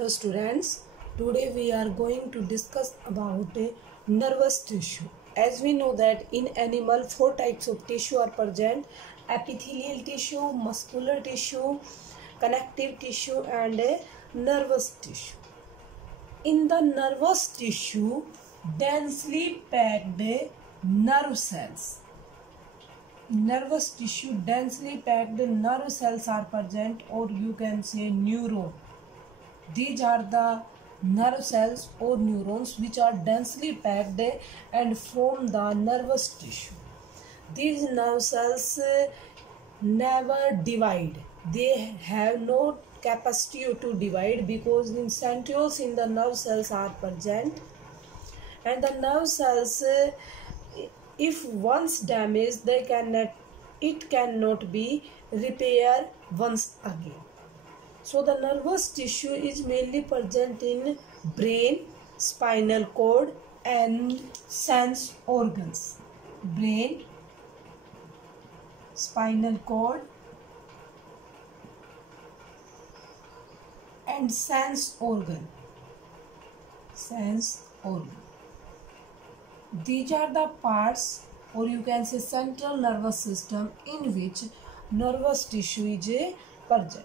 Hello students, today we are going to discuss about nervous tissue. As we know that in animal 4 types of tissue are present: epithelial tissue, muscular tissue, connective tissue and nervous tissue. In the nervous tissue, densely packed nerve cells. Nervous tissue, densely packed nerve cells are present, or you can say neuron. These are the nerve cells or neurons which are densely packed and form the nervous tissue. These nerve cells never divide. They have no capacity to divide because the centrioles in the nerve cells are present, and the nerve cells, if once damaged, it cannot be repaired once again. So the nervous tissue is mainly present in brain, spinal cord and sense organs. Brain, spinal cord and sense organ. These are the parts, or you can say central nervous system, in which nervous tissue is present.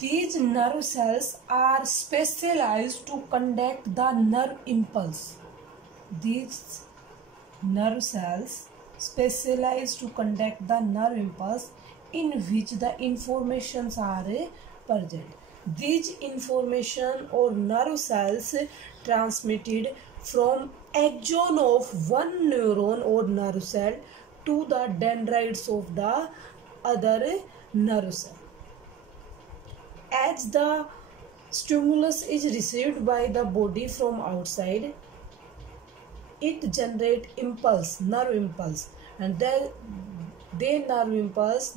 These nerve cells are specialized to conduct the nerve impulse. These nerve cells specialized to conduct the nerve impulse in which the informations are present. These information or nerve cells transmitted from axon of one neuron or nerve cell to the dendrites of the other nerve cell. As the stimulus is received by the body from outside, it generates impulse, nerve impulse, and that nerve impulse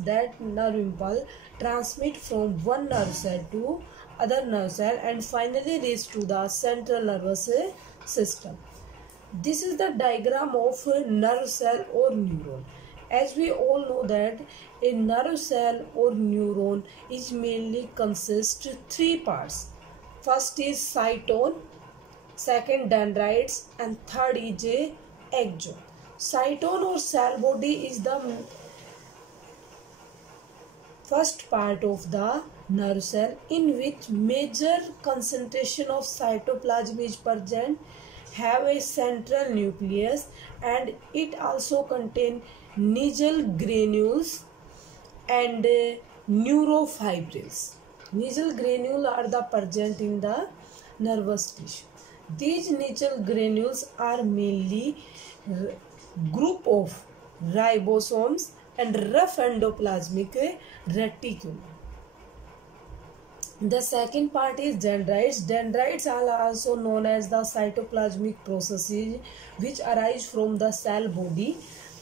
transmit from one nerve cell to other nerve cell and finally reach to the central nervous system. This is the diagram of nerve cell or neuron. As we all know that a nerve cell or neuron is mainly consists 3 parts. First is cytone, second dendrites, and third is a axon. Cytone or cell body is the first part of the nerve cell, in which major concentration of cytoplasm is present, have a central nucleus, and it also contains Nigel granules and neurofibrils. Nigel granules are the present in the nervous tissue. These Nigel granules are mainly group of ribosomes and rough endoplasmic reticulum. The second part is dendrites. Dendrites are also known as the cytoplasmic processes which arise from the cell body.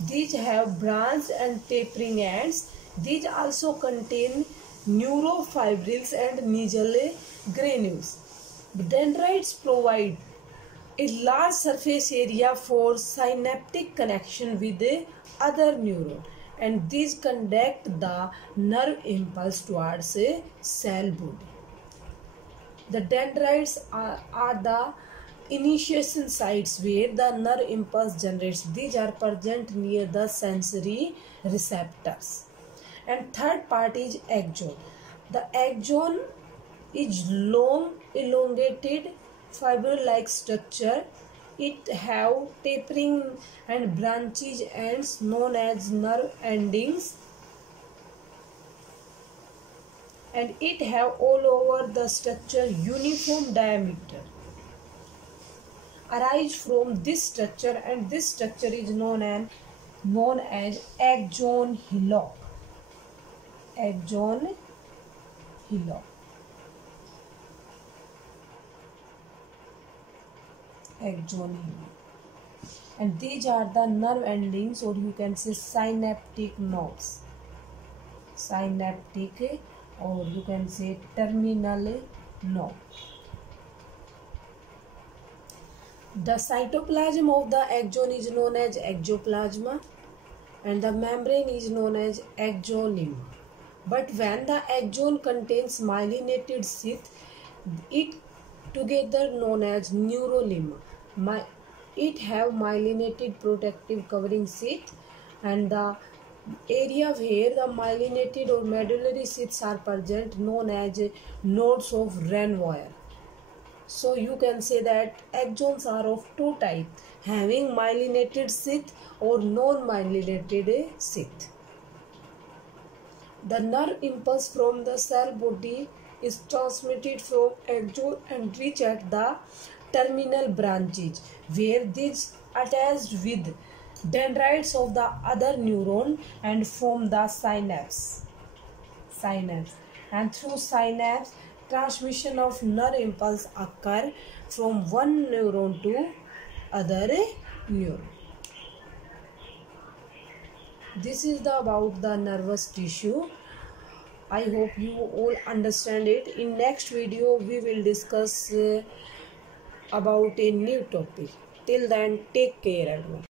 These have branched and tapering ends. These also contain neurofibrils and Nigel granules. Dendrites provide a large surface area for synaptic connection with the other neuron, and these conduct the nerve impulse towards a cell body. The dendrites are the initiation sites where the nerve impulse generates. These are present near the sensory receptors. And third part is axon. The axon is long, elongated, fiber-like structure. It have tapering and branches ends known as nerve endings, and it have all over the structure uniform diameter. Arise from this structure, and this structure is known as axon hillock. Axon hillock. And these are the nerve endings, or you can say synaptic nodes. Synaptic, or you can say terminal node. The cytoplasm of the axon is known as exoplasma, and the membrane is known as axonema. But when the axon contains myelinated sheath, It together known as neurolemma. It have myelinated protective covering sheath, and the area where the myelinated or medullary sheaths are present known as nodes of Ranvier. So you can say that axons are of two types, having myelinated sheath or non-myelinated sheath. The nerve impulse from the cell body is transmitted from axon and reach at the terminal branches, where these attached with dendrites of the other neuron and form the synapse. And through synapse, transmission of nerve impulse occur from one neuron to other neuron. This is about the nervous tissue. I hope you all understand it. In next video we will discuss about a new topic. Till then, take care everyone.